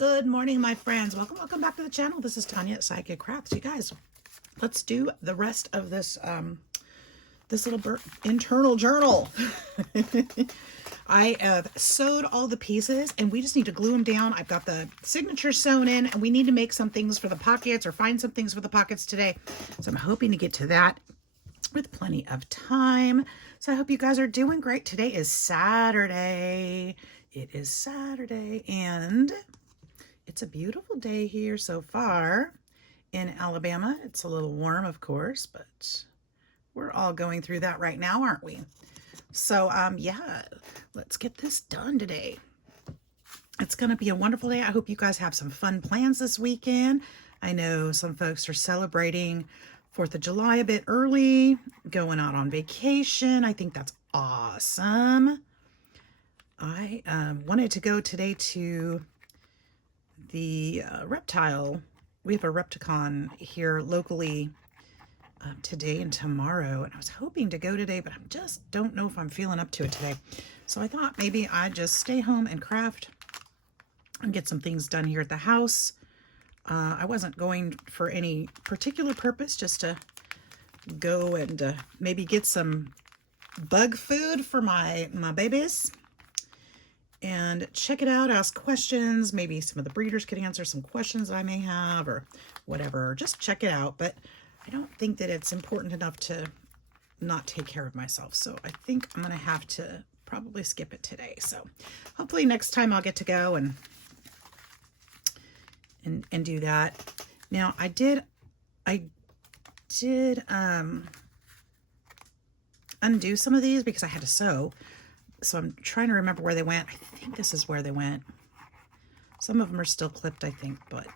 Good morning, my friends. Welcome back to the channel. This is Tanya at Sidegigcrafts. You guys, let's do the rest of this this little internal journal. I have sewed all the pieces and we just need to glue them down. I've got the signature sewn in and we need to make some things for the pockets or find some things for the pockets today. So I'm hoping to get to that with plenty of time. So I hope you guys are doing great. Today is Saturday. It is Saturday and it's a beautiful day here so far in Alabama. It's a little warm, of course, but we're all going through that right now, aren't we? So, yeah, let's get this done today. It's going to be a wonderful day. I hope you guys have some fun plans this weekend. I know some folks are celebrating 4th of July a bit early, going out on vacation. I think that's awesome. I wanted to go today to the reptile. We have a Repticon here locally today and tomorrow, and I was hoping to go today, but I just don't know if I'm feeling up to it today. So I thought maybe I'd just stay home and craft and get some things done here at the house. I wasn't going for any particular purpose, just to go and maybe get some bug food for my babies and check it out, ask questions. Maybe some of the breeders could answer some questions that I may have or whatever. Just check it out. But I don't think that it's important enough to not take care of myself. So I think I'm going to have to probably skip it today. So hopefully next time I'll get to go and do that. Now I did undo some of these because I had to sew. So I'm trying to remember where they went. I think this is where they went. Some of them are still clipped, I think, but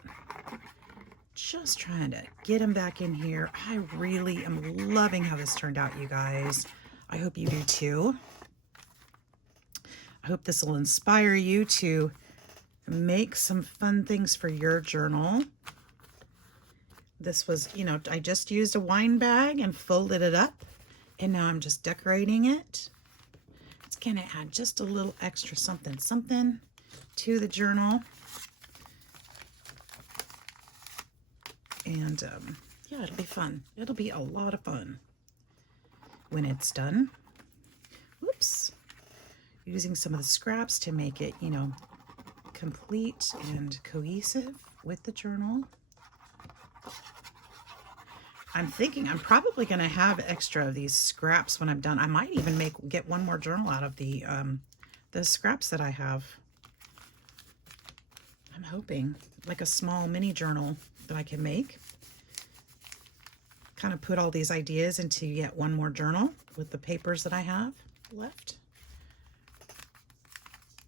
just trying to get them back in here. I really am loving how this turned out, you guys. I hope you do too. I hope this will inspire you to make some fun things for your journal. This was, you know, I just used a wine bag and folded it up, and now I'm just decorating it. It's going to add just a little extra something to the journal. And yeah, it'll be fun. It'll be a lot of fun when it's done. Whoops. Using some of the scraps to make it, you know, complete and cohesive with the journal. I'm thinking I'm probably going to have extra of these scraps when I'm done. I might even get one more journal out of the scraps that I have. I'm hoping like a small mini journal that I can make. Kind of put all these ideas into yet one more journal with the papers that I have left.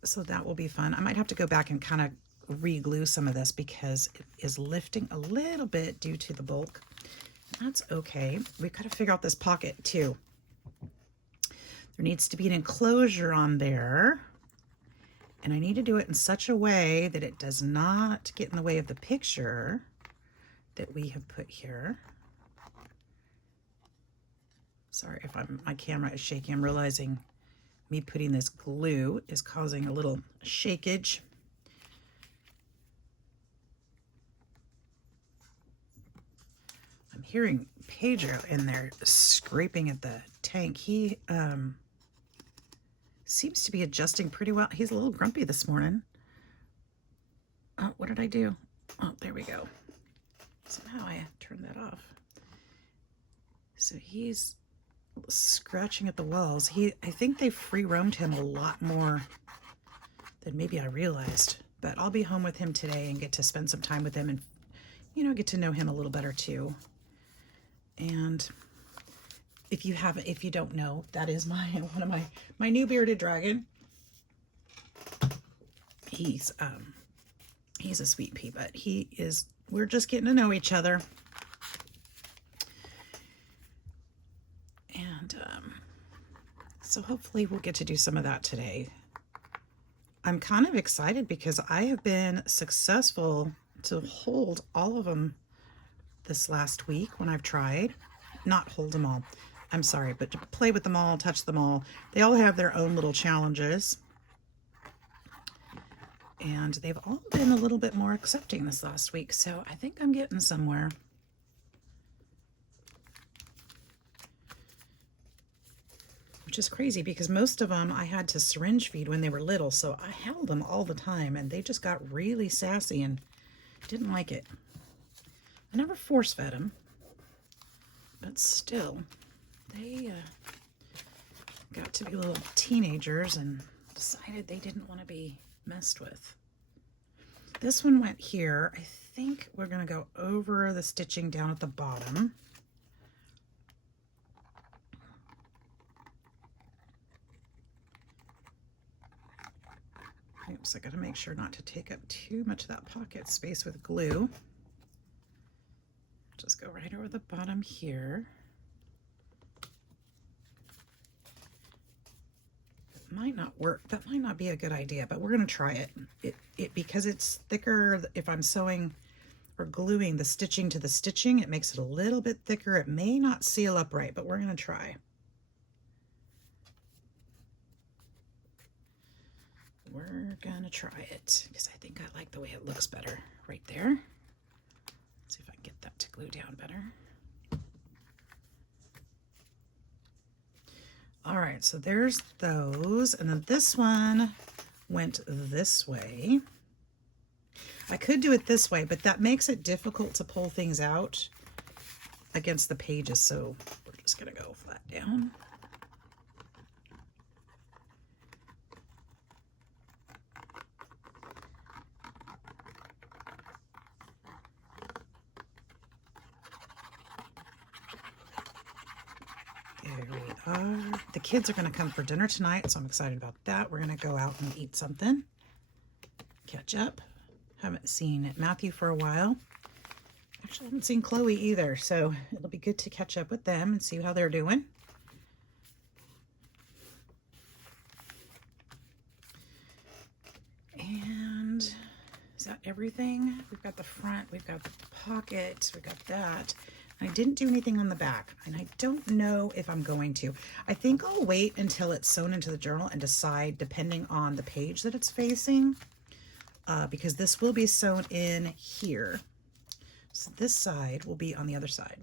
So that will be fun. I might have to go back and kind of re-glue some of this because it is lifting a little bit due to the bulk. That's okay. We've got to figure out this pocket too. There needs to be an enclosure on there. And I need to do it in such a way that it does not get in the way of the picture that we have put here. Sorry if my camera is shaking. I'm realizing me putting this glue is causing a little shakeage. I'm hearing Pedro in there scraping at the tank. He seems to be adjusting pretty well. He's a little grumpy this morning. Oh, what did I do? Oh, there we go. Somehow I turned that off. So he's scratching at the walls. I think they free roamed him a lot more than maybe I realized. But I'll be home with him today and get to spend some time with him and, you know, get to know him a little better too. And if you don't know, that is one of my new bearded dragon. He's a sweet pea, but we're just getting to know each other. And so hopefully we'll get to do some of that today. I'm kind of excited because I have been successful to hold all of them this last week when I've tried. Not hold them all. I'm sorry, but to play with them all, touch them all. They all have their own little challenges. And they've all been a little bit more accepting this last week, so I think I'm getting somewhere. Which is crazy because most of them I had to syringe feed when they were little, so I held them all the time, and they just got really sassy and didn't like it. I never force fed them, but still, they got to be little teenagers and decided they didn't want to be messed with. This one went here. I think we're going to go over the stitching down at the bottom. Oops, I got to make sure not to take up too much of that pocket space with glue. Just go right over the bottom here. It might not work. That might not be a good idea, but we're going to try it. Because it's thicker, if I'm sewing or gluing the stitching to the stitching, it makes it a little bit thicker. It may not seal up right, but we're going to try. We're gonna try it because I think I like the way it looks better right there. Let's see if I can get that to glue down better. All right, so there's those, and then this one went this way. I could do it this way, but that makes it difficult to pull things out against the pages, so we're just gonna go flat down. There we are. The kids are going to come for dinner tonight, so I'm excited about that. We're going to go out and eat something. Catch up. Haven't seen Matthew for a while. Actually, I haven't seen Chloe either, so it'll be good to catch up with them and see how they're doing. And is that everything? We've got the front, we've got the pocket, we've got that. I didn't do anything on the back, and I don't know if I'm going to. I think I'll wait until it's sewn into the journal and decide depending on the page that it's facing, because this will be sewn in here. So this side will be on the other side.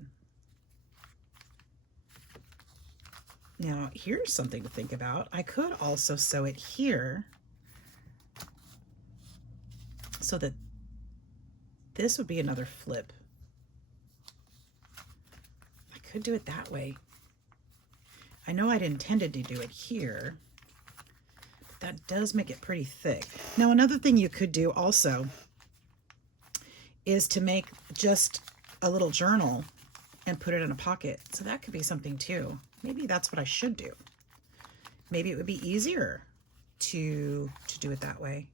Now, here's something to think about. I could also sew it here so that this would be another flip. Could do it that way. I know I'd intended to do it here, but that does make it pretty thick. Now, another thing you could do also is to make just a little journal and put it in a pocket. So that could be something too. Maybe that's what I should do. Maybe it would be easier to do it that way.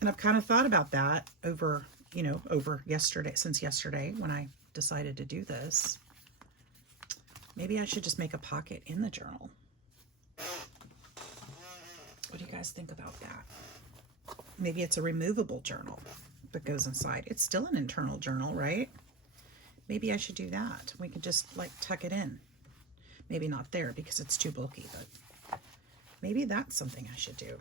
And I've kind of thought about that over yesterday, since yesterday when I decided to do this. Maybe I should just make a pocket in the journal. What do you guys think about that? Maybe it's a removable journal that goes inside. It's still an internal journal, right? Maybe I should do that. We could just like tuck it in. Maybe not there because it's too bulky, but maybe that's something I should do.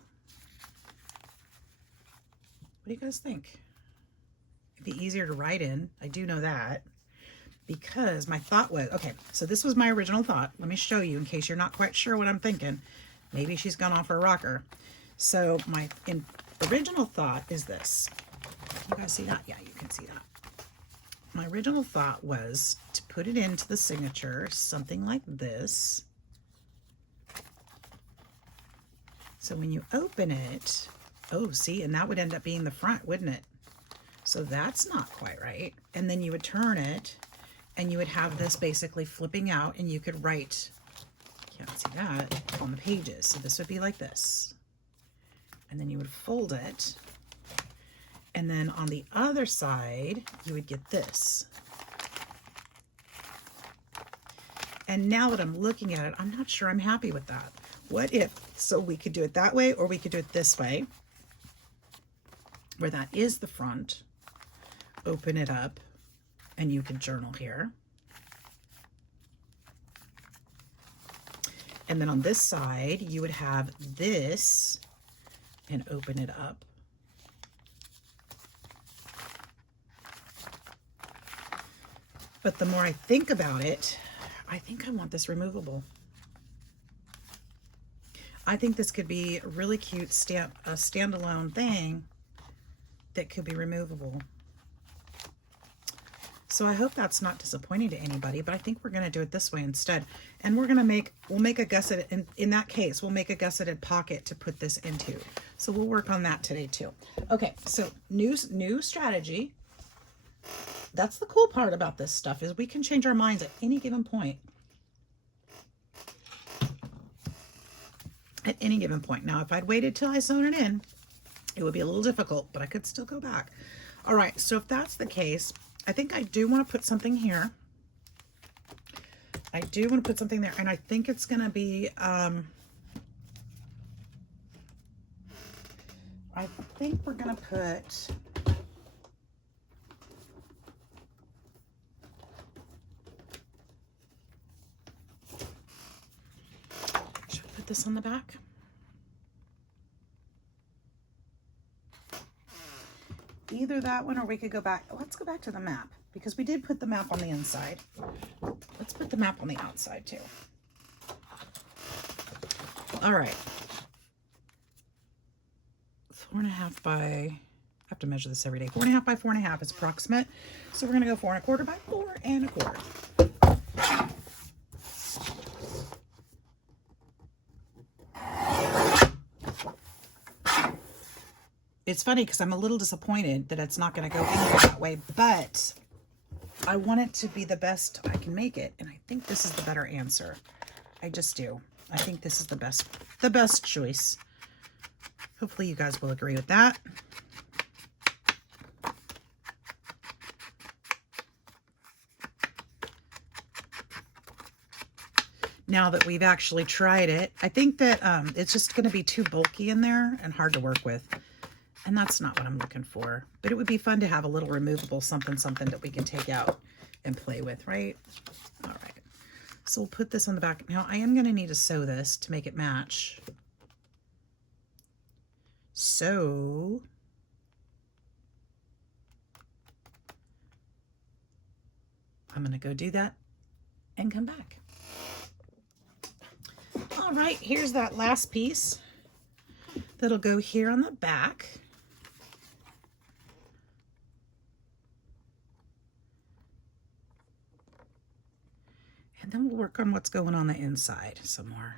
What do you guys think? It'd be easier to write in. I do know that, because my thought was, okay, so this was my original thought. Let me show you in case you're not quite sure what I'm thinking. Maybe she's gone off her rocker. So my original thought is this. Can you guys see that? Yeah, you can see that. My original thought was to put it into the signature, something like this. So when you open it, oh, see, and that would end up being the front, wouldn't it? So that's not quite right. And then you would turn it and you would have this basically flipping out, and you could write, can't see that, on the pages. So this would be like this. And then you would fold it. And then on the other side, you would get this. And now that I'm looking at it, I'm not sure I'm happy with that. What if, so we could do it that way, or we could do it this way, where that is the front. Open it up and you can journal here. And then on this side, you would have this and open it up. But the more I think about it, I think I want this removable. I think this could be a really cute a standalone thing that could be removable. So I hope that's not disappointing to anybody, but I think we're going to do it this way instead. And we'll make a gusseted, in that case, we'll make a gusseted pocket to put this into. So we'll work on that today too. Okay, so new strategy. That's the cool part about this stuff, is we can change our minds at any given point. At any given point. Now, if I'd waited till I sewn it in, it would be a little difficult, but I could still go back. All right, so if that's the case, I think I do want to put something here. I do want to put something there, and I think it's going to be, I think we're going to put, should I put this on the back? Either that one, or we could go back. Let's go back to the map, because we did put the map on the inside. Let's put the map on the outside too. All right. 4.5 by, I have to measure this every day. 4.5 by 4.5 is approximate. So we're going to go 4.25 by 4.25. It's funny because I'm a little disappointed that it's not going to go anywhere that way, but I want it to be the best I can make it, and I think this is the better answer. I just do. I think this is the best choice. Hopefully you guys will agree with that. Now that we've actually tried it, I think that it's just going to be too bulky in there and hard to work with. And that's not what I'm looking for. But it would be fun to have a little removable something that we can take out and play with, right? All right. So we'll put this on the back. Now I am going to need to sew this to make it match. So I'm going to go do that and come back. All right, here's that last piece that'll go here on the back. And then we'll work on what's going on the inside some more.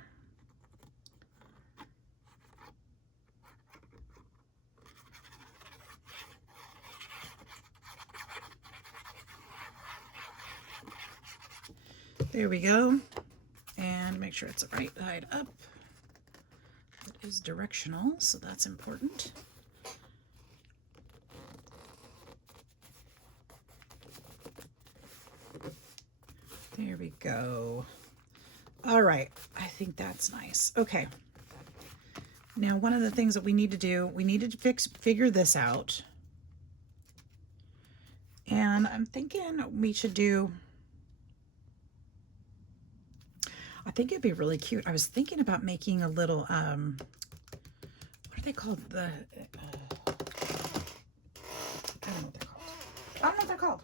There we go. And make sure it's the right side up. It is directional, so that's important. There we go. All right, I think that's nice. Okay. Now, one of the things that we need to do, we need to figure this out. And I'm thinking we should do, I think it'd be really cute. I was thinking about making a little, what are they called? I don't know what they're called. I don't know what they're called.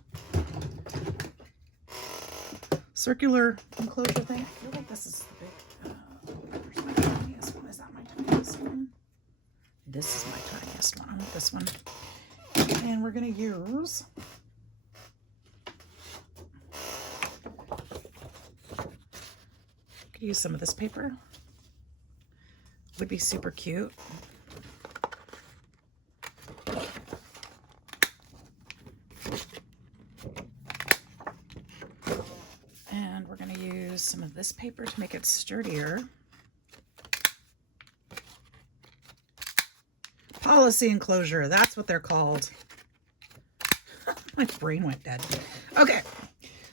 Circular enclosure thing. I feel like this is the big, where's my tiniest one? Is that my tiniest one? This is my tiniest one. I want this one. And we're going to use, could use some of this paper. Would be super cute. And we're going to use some of this paper to make it sturdier. Policy enclosure, that's what they're called. My brain went dead. Okay,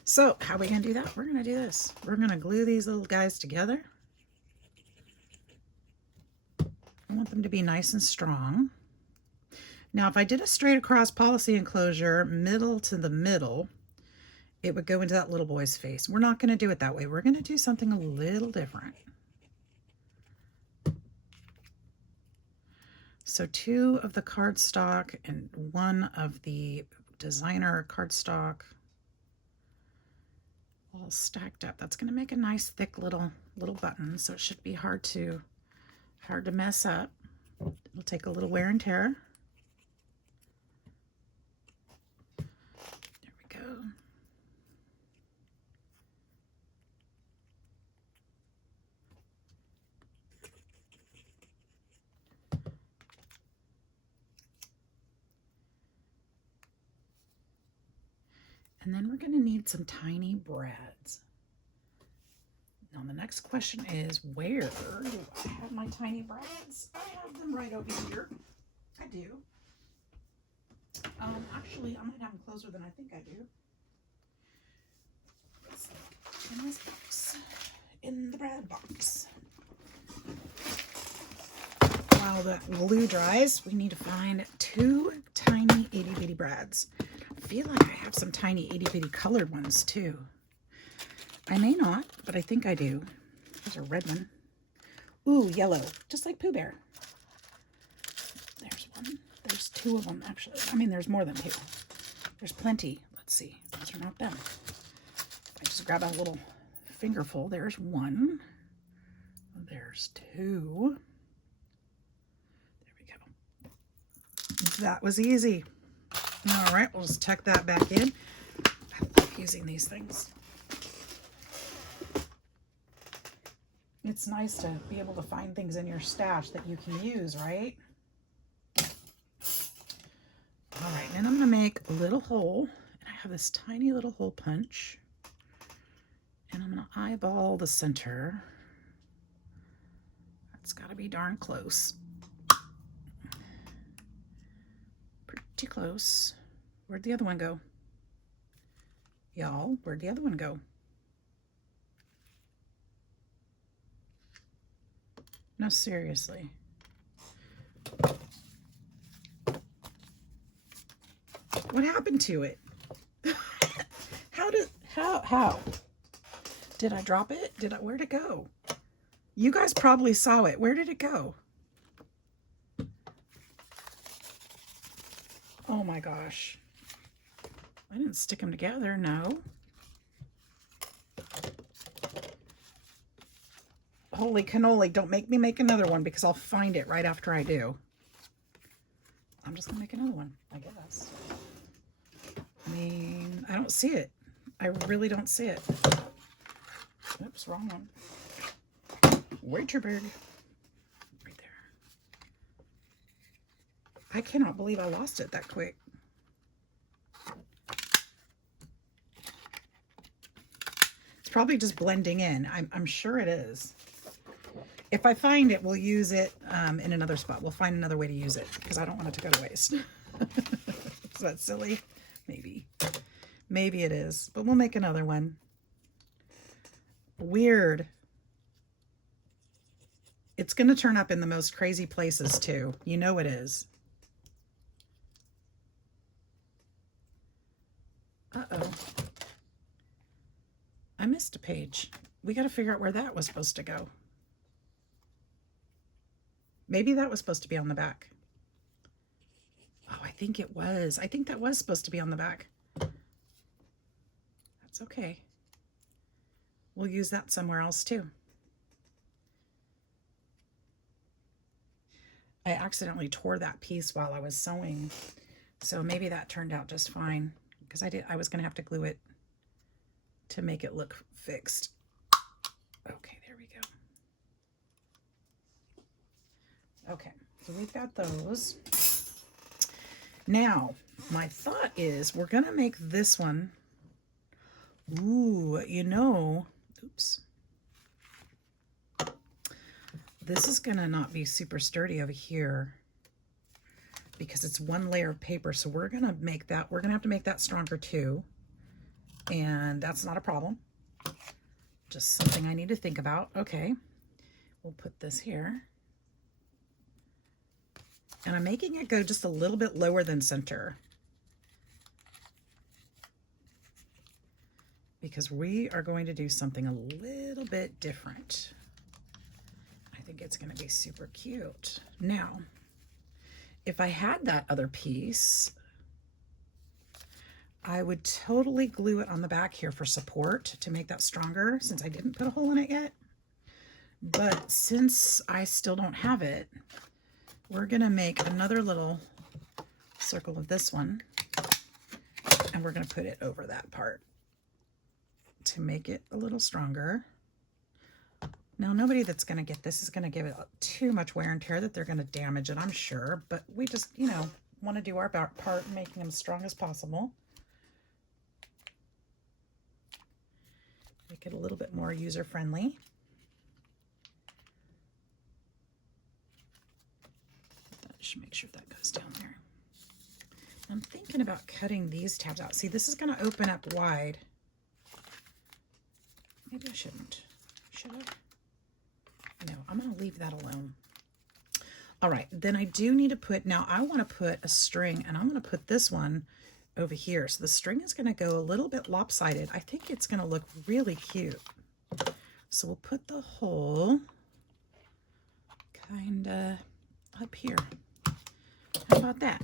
so how are we going to do that? We're going to do this. We're going to glue these little guys together. I want them to be nice and strong. Now, if I did a straight across policy enclosure, middle to the middle, it would go into that little boy's face. We're not going to do it that way. We're going to do something a little different. So 2 of the cardstock and 1 of the designer cardstock all stacked up. That's going to make a nice thick little button, so it should be hard to mess up. It'll take a little wear and tear. There we go. And then we're going to need some tiny brads. Now the next question is, where do I have my tiny brads? I have them right over here. I do. Actually, I might have them closer than I think I do. It's in this box, in the brad box. While the glue dries, we need to find 2 tiny itty bitty brads. I feel like I have some tiny itty bitty colored ones too. I may not, but I think I do. There's a red one. Ooh, yellow, just like Pooh Bear. There's one. There's 2 of them, actually. I mean, there's more than 2. There's plenty. Let's see. Those are not them. I just grab a little fingerful. There's 1. There's 2. There we go. That was easy. All right, we'll just tuck that back in. I love using these things. It's nice to be able to find things in your stash that you can use, right? All right, and I'm going to make a little hole. And I have this tiny little hole punch. And I'm going to eyeball the center. That's got to be darn close. Pretty close. Where'd the other one go? Y'all, where'd the other one go? No, seriously. What happened to it? How? Did I drop it? Where'd it go? You guys probably saw it. Where did it go? Oh my gosh. I didn't stick them together, no. Holy cannoli, don't make me make another one because I'll find it right after I do. I'm just gonna make another one, I guess. I mean, I don't see it. I really don't see it. Oops, wrong one. Way too big. Right there. I cannot believe I lost it that quick. It's probably just blending in. I'm sure it is. If I find it, we'll use it in another spot. We'll find another way to use it because I don't want it to go to waste. Is that silly? Maybe. Maybe it is, but we'll make another one. Weird. It's going to turn up in the most crazy places too. You know it is. Uh-oh. I missed a page. We got to figure out where that was supposed to go. Maybe that was supposed to be on the back. Oh, I think it was. I think that was supposed to be on the back. That's okay. We'll use that somewhere else too. I accidentally tore that piece while I was sewing, so maybe that turned out just fine because I was going to have to glue it to make it look fixed. Okay, there we go. Okay, so we've got those. Now, my thought is we're going to make this one. Ooh, you know, oops. This is going to not be super sturdy over here because it's one layer of paper. So we're going to make that, we're going to have to make that stronger too. And that's not a problem. Just something I need to think about. Okay, we'll put this here. And I'm making it go just a little bit lower than center because we are going to do something a little bit different. I think it's going to be super cute. Now, if I had that other piece, I would totally glue it on the back here for support to make that stronger, since I didn't put a hole in it yet. But since I still don't have it, we're gonna make another little circle of this one, and we're gonna put it over that part to make it a little stronger. Now, nobody that's gonna get this is gonna give it too much wear and tear that they're gonna damage it, I'm sure, but we just, you know, wanna do our part in making them as strong as possible. Make it a little bit more user-friendly. Just make sure that goes down there. I'm thinking about cutting these tabs out. See, this is going to open up wide. Maybe I shouldn't. Should I? No, I'm going to leave that alone. All right, then I do need to put, now I want to put a string, and I'm going to put this one over here. So the string is going to go a little bit lopsided. I think it's going to look really cute. So we'll put the hole kind of up here. How about that?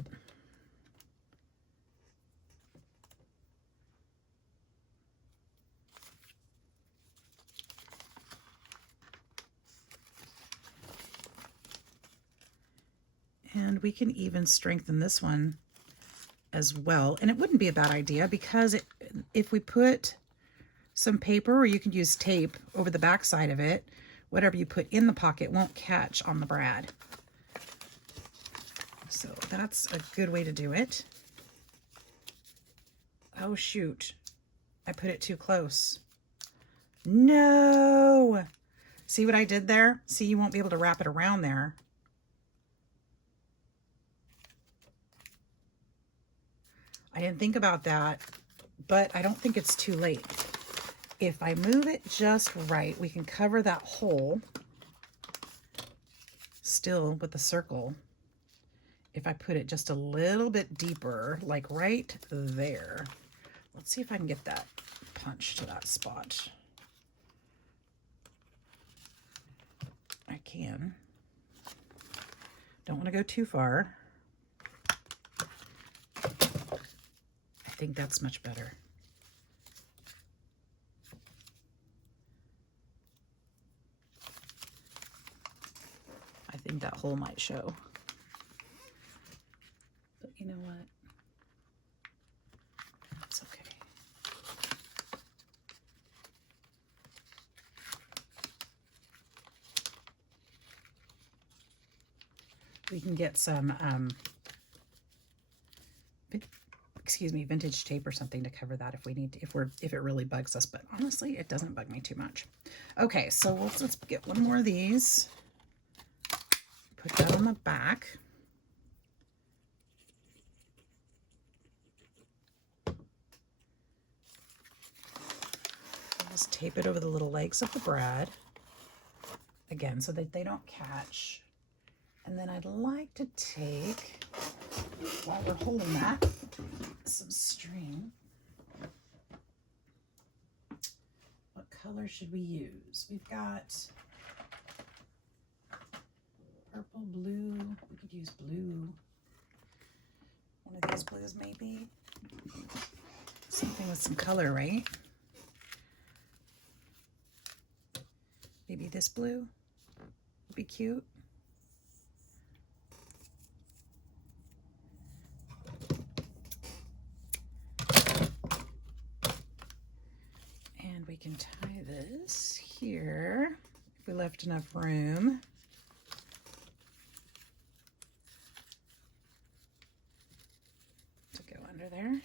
And we can even strengthen this one as well. And it wouldn't be a bad idea, because if we put some paper, or you can use tape over the back side of it, whatever you put in the pocket won't catch on the brad. So that's a good way to do it. Oh shoot, I put it too close. No! See what I did there? See, you won't be able to wrap it around there. I didn't think about that, but I don't think it's too late. If I move it just right, we can cover that hole still with the circle. If I put it just a little bit deeper, like right there. Let's see if I can get that punch to that spot. I can. Don't want to go too far. I think that's much better. I think that hole might show. But you know what? That's okay. We can get some vintage tape or something to cover that if we need to, if it really bugs us, but honestly it doesn't bug me too much. Okay, so let's get one more of these, put that on the back. Just tape it over the little legs of the brad again so that they don't catch. And then I'd like to take, while we're holding that, some string. What color should we use? We've got purple, blue. We could use blue. One of these blues maybe. Something with some color, right? Maybe this blue would be cute. And we can tie this here if we left enough room. To go under there.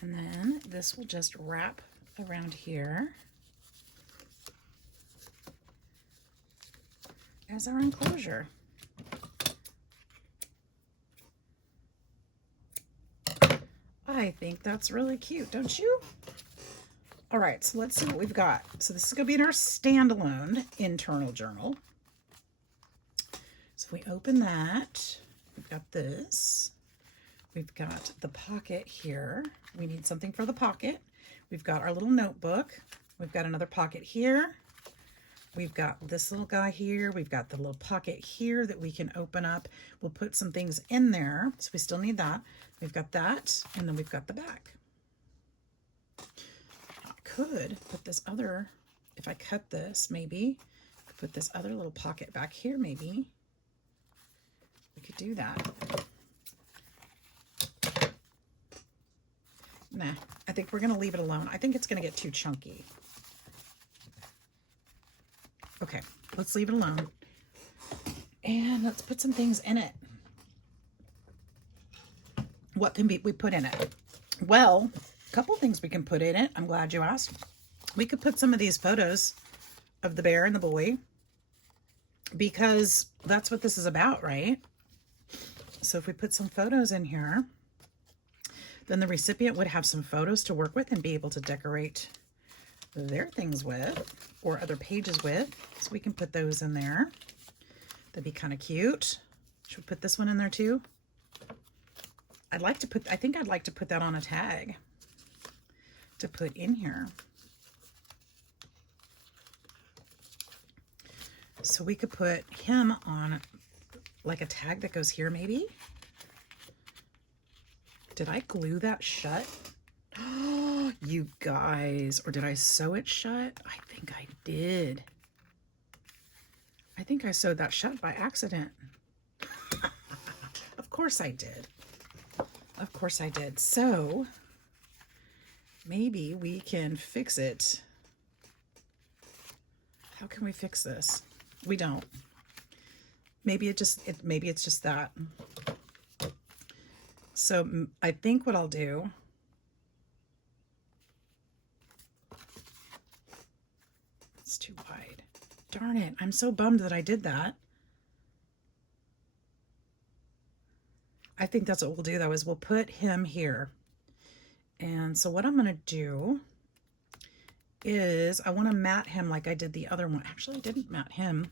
And then this will just wrap around here as our enclosure. I think that's really cute, don't you? All right, so let's see what we've got. So this is going to be in our standalone internal journal. So if we open that, we've got this. We've got the pocket here. We need something for the pocket. We've got our little notebook. We've got another pocket here. We've got this little guy here. We've got the little pocket here that we can open up. We'll put some things in there. So we still need that. We've got that, and then we've got the back. I could put this other, if I cut this, maybe, I could put this other little pocket back here, maybe. We could do that. Nah, I think we're going to leave it alone. I think it's going to get too chunky. Okay, let's leave it alone. And let's put some things in it. What can we put in it? Well, a couple things we can put in it. I'm glad you asked. We could put some of these photos of the bear and the boy, because that's what this is about, right? So if we put some photos in here, then the recipient would have some photos to work with and be able to decorate their things with, or other pages with. So we can put those in there. That'd be kind of cute. Should we put this one in there too? I think I'd like to put that on a tag to put in here. So we could put him on like a tag that goes here maybe. Did I glue that shut? Oh, you guys, or did I sew it shut? I think I did. I think I sewed that shut by accident. Of course I did. Of course I did. So maybe we can fix it. How can we fix this? We don't. Maybe maybe it's just that. So I think what I'll do, it's too wide. Darn it. I'm so bummed that I did that. I think that's what we'll do though, is we'll put him here. And so what I'm going to do is I want to mat him like I did the other one. Actually, I didn't mat him.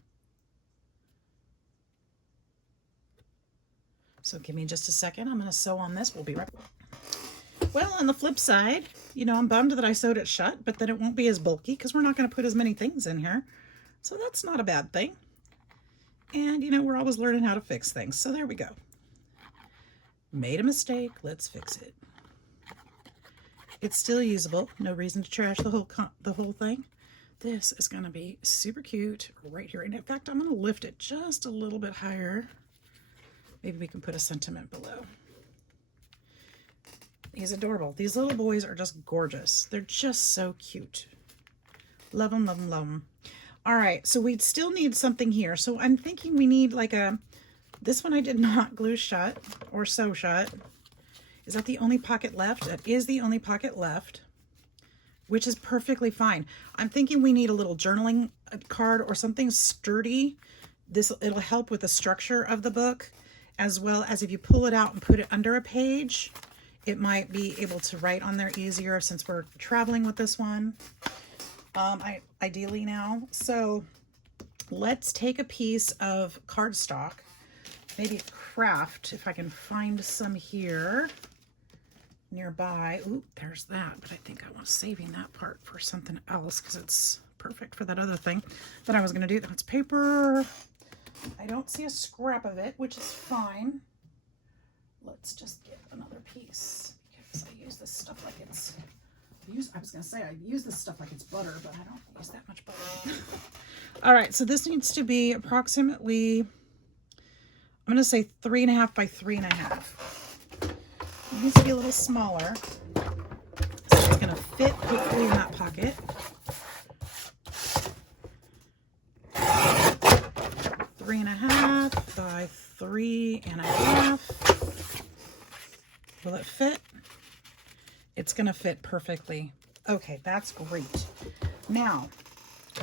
So give me just a second. I'm going to sew on this. We'll be right back. Well, on the flip side, you know, I'm bummed that I sewed it shut, but then it won't be as bulky because we're not going to put as many things in here. So that's not a bad thing. And, you know, we're always learning how to fix things. So there we go. Made a mistake. Let's fix it. It's still usable. No reason to trash the whole thing. This is going to be super cute right here. And in fact, I'm going to lift it just a little bit higher. Maybe we can put a sentiment below. He's adorable. These little boys are just gorgeous. They're just so cute. Love them, love them, love them. All right, so we'd still need something here. So I'm thinking we need like this one I did not glue shut or sew shut. Is that the only pocket left? That is the only pocket left, which is perfectly fine. I'm thinking we need a little journaling card or something sturdy. It'll help with the structure of the book, as well as if you pull it out and put it under a page, it might be able to write on there easier since we're traveling with this one. Ideally now. So let's take a piece of cardstock, maybe craft, if I can find some here nearby. Ooh, there's that, but I think I was saving that part for something else because it's perfect for that other thing that I was going to do. That's paper. I don't see a scrap of it, which is fine. Let's just get another piece because I use this stuff like it's... I was going to say I use this stuff like it's butter, but I don't use that much butter. All right, so this needs to be approximately, I'm going to say 3.5 by 3.5. It needs to be a little smaller, so it's going to fit hopefully in that pocket. 3.5 by 3.5. Will it fit? It's going to fit perfectly. Okay, that's great. Now,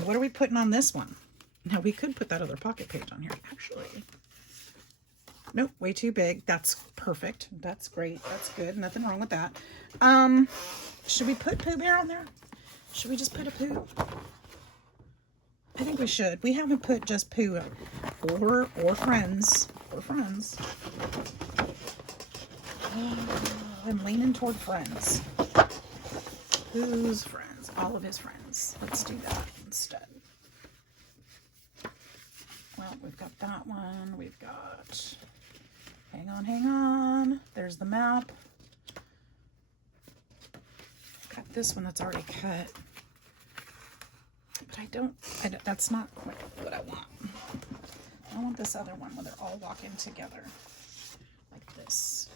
what are we putting on this one? Now, we could put that other pocket page on here, actually. Nope, way too big. That's perfect. That's great. That's good. Nothing wrong with that. Should we put Pooh Bear on there? Should we just put a Pooh? I think we should. We haven't put just Pooh or Friends. Or Friends. I'm leaning toward Friends. Who's Friends? All of his friends. Let's do that instead. Well, we've got that one. We've got, hang on. There's the map. Got this one that's already cut. But I don't, that's not quite what I want. I want this other one where they're all walking together like this.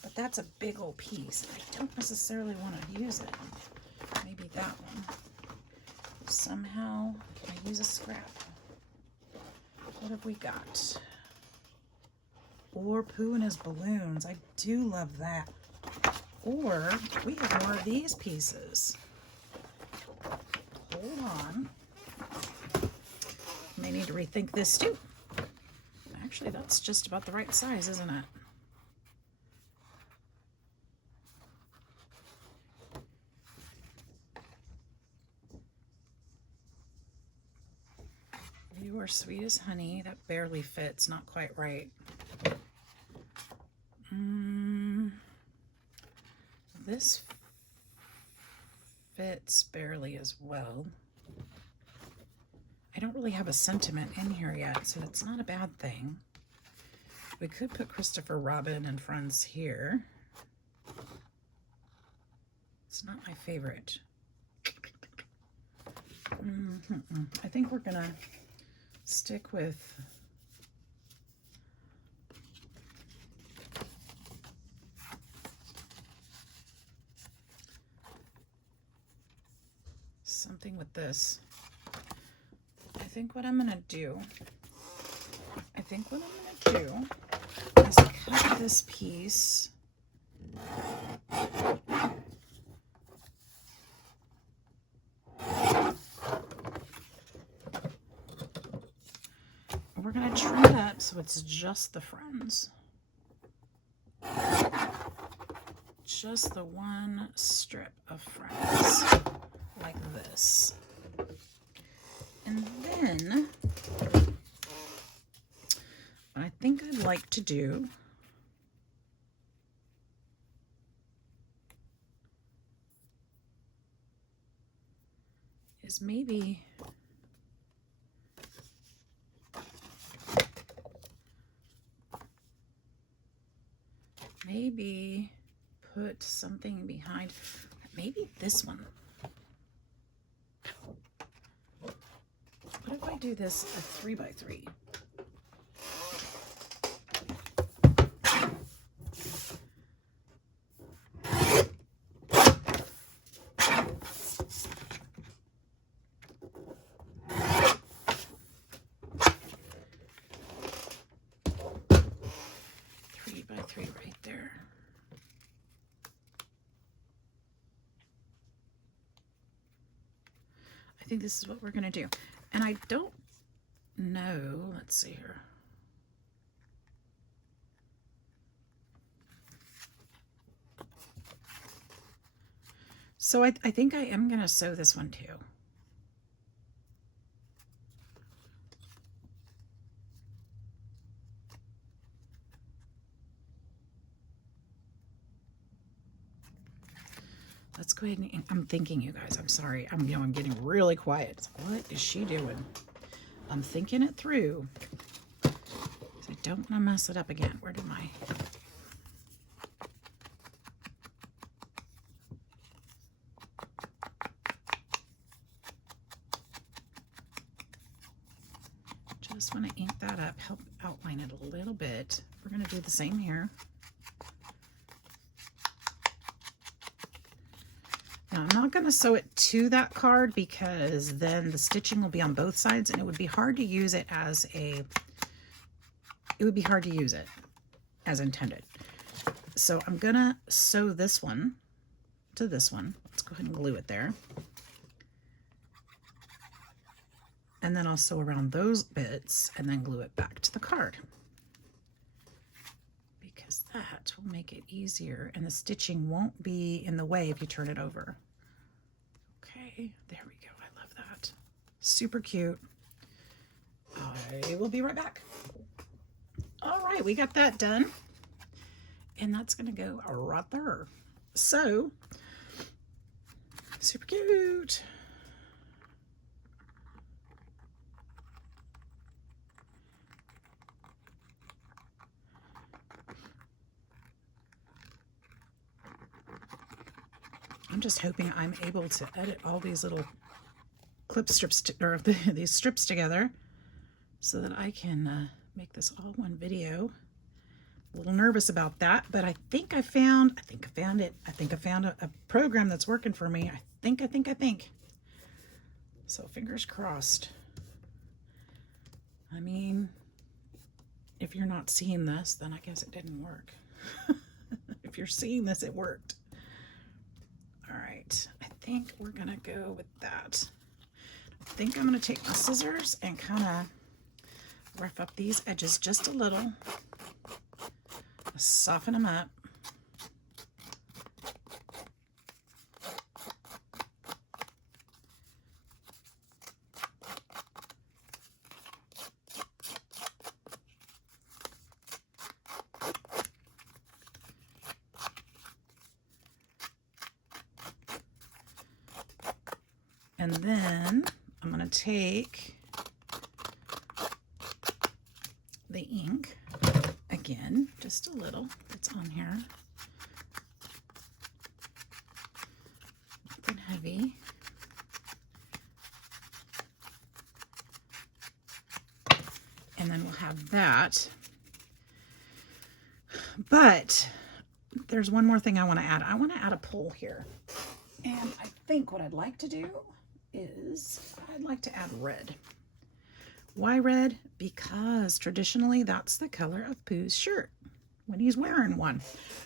But that's a big old piece. I don't necessarily want to use it. Maybe that one. Somehow I use a scrap. What have we got? Or Pooh and his balloons. I do love that. Or we have more of these pieces. Hold on. May need to rethink this too. Actually, that's just about the right size, isn't it? You are sweet as honey. That barely fits, not quite right. This fits barely as well. I don't really have a sentiment in here yet, so it's not a bad thing. We could put Christopher Robin and Friends here. It's not my favorite. I think we're gonna stick with something with this. I think what I'm gonna do is cut this piece. We're gonna trim it up so it's just the Friends. Just the one strip of Friends, like this. And then, what I think I'd like to do is maybe put something behind, maybe this one. What if I do this a 3x3? Right there. I think this is what we're going to do. And I don't know, let's see here. So I think I am going to sew this one too. Let's go ahead and, I'm thinking, you guys, I'm sorry. I'm getting really quiet. It's like, what is she doing? I'm thinking it through. I don't want to mess it up again. Where did my... Just want to ink that up, help outline it a little bit. We're going to do the same here. Now, I'm not going to sew it to that card because then the stitching will be on both sides and it would be hard to use it as a, it would be hard to use it as intended. So I'm going to sew this one to this one. Let's go ahead and glue it there. And then I'll sew around those bits and then glue it back to the card. Because that will make it easier and the stitching won't be in the way if you turn it over. Okay, there we go. I love that. Super cute. I will be right back. All right, we got that done. And that's going to go right there. So, super cute. I'm just hoping I'm able to edit all these little clip strips these strips together so that I can make this all one video. A little nervous about that, but I think I found it. I think I found a program that's working for me. I think. So fingers crossed. I mean, if you're not seeing this, then I guess it didn't work. If you're seeing this, it worked. All right, I think we're gonna go with that. I think I'm gonna take my scissors and kind of rough up these edges just a little. Soften them up. And then I'm going to take the ink again, just a little that's on here. Nothing heavy. And then we'll have that. But there's one more thing I want to add. I want to add a pull here. And I think what I'd like to do is I'd like to add red. Why red? Because traditionally that's the color of Pooh's shirt when he's wearing one.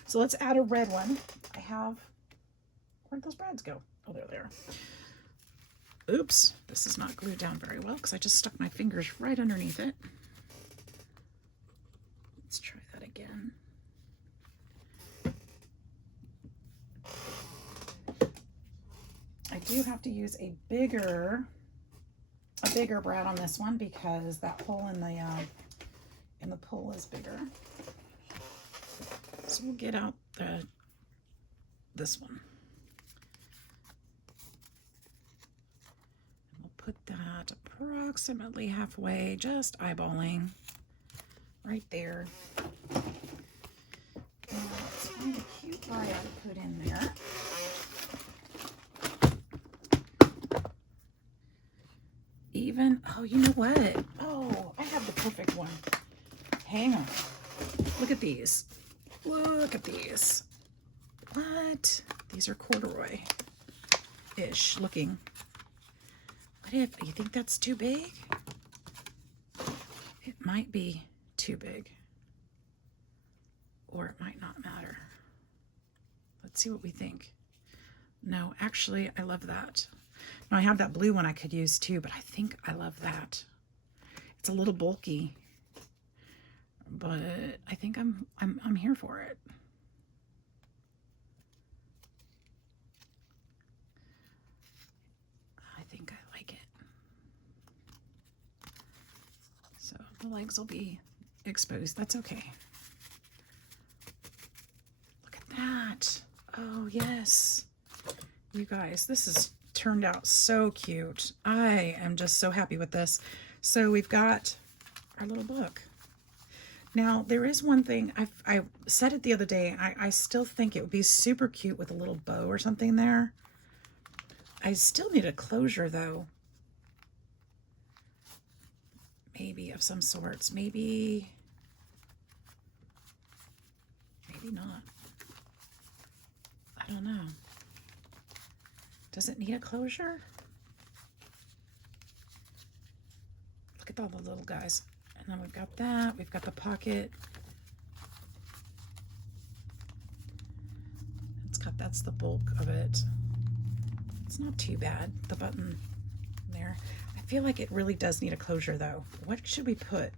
So let's add a red one. I have, where'd those brads go? Oh, they're there. Oops, this is not glued down very well because I just stuck my fingers right underneath it. Let's try that again. I do have to use a bigger brad on this one because that hole in the pull is bigger. So we'll get out this one. We'll put that approximately halfway, just eyeballing right there. And let's find a cute brad to put in there. Even, oh, you know what? Oh, I have the perfect one. Hang on. Look at these. Look at these. What? These are corduroy-ish looking. What if, you think that's too big? It might be too big. Or it might not matter. Let's see what we think. No, actually, I love that. Now I have that blue one I could use too, but I think I love that. It's a little bulky, but I think I'm here for it. I think I like it. So the legs will be exposed. That's okay. Look at that. Oh yes. You guys, this is turned out so cute. I am just so happy with this. So we've got our little book. Now there is one thing, I said it the other day, I still think it would be super cute with a little bow or something there. I still need a closure though. Maybe of some sorts. Maybe not. I don't know. Does it need a closure? Look at all the little guys. And then we've got that. We've got the pocket. That's the bulk of it. It's not too bad. The button there. I feel like it really does need a closure though. What should we put?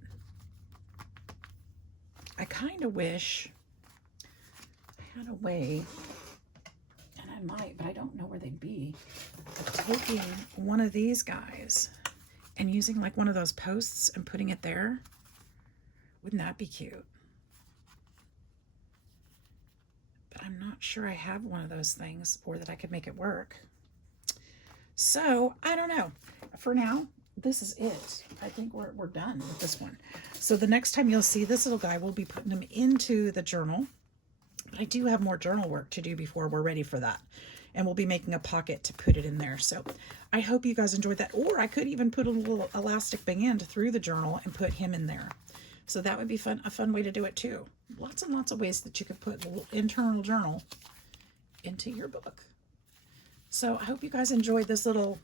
I kind of wish I had a way, and I might, but I don't know where they'd be, of taking one of these guys and using like one of those posts and putting it there. Wouldn't that be cute? But I'm not sure I have one of those things or that I could make it work. So I don't know. For now, this is it. I think we're done with this one. So the next time you'll see this little guy, we'll be putting him into the journal. But I do have more journal work to do before we're ready for that. And we'll be making a pocket to put it in there. So I hope you guys enjoyed that. Or I could even put a little elastic band through the journal and put him in there. So that would be fun, a fun way to do it too. Lots and lots of ways that you could put a little internal journal into your book. So I hope you guys enjoyed this little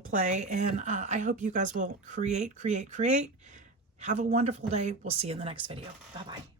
play, and I hope you guys will create. Have a wonderful day. We'll see you in the next video. Bye-bye.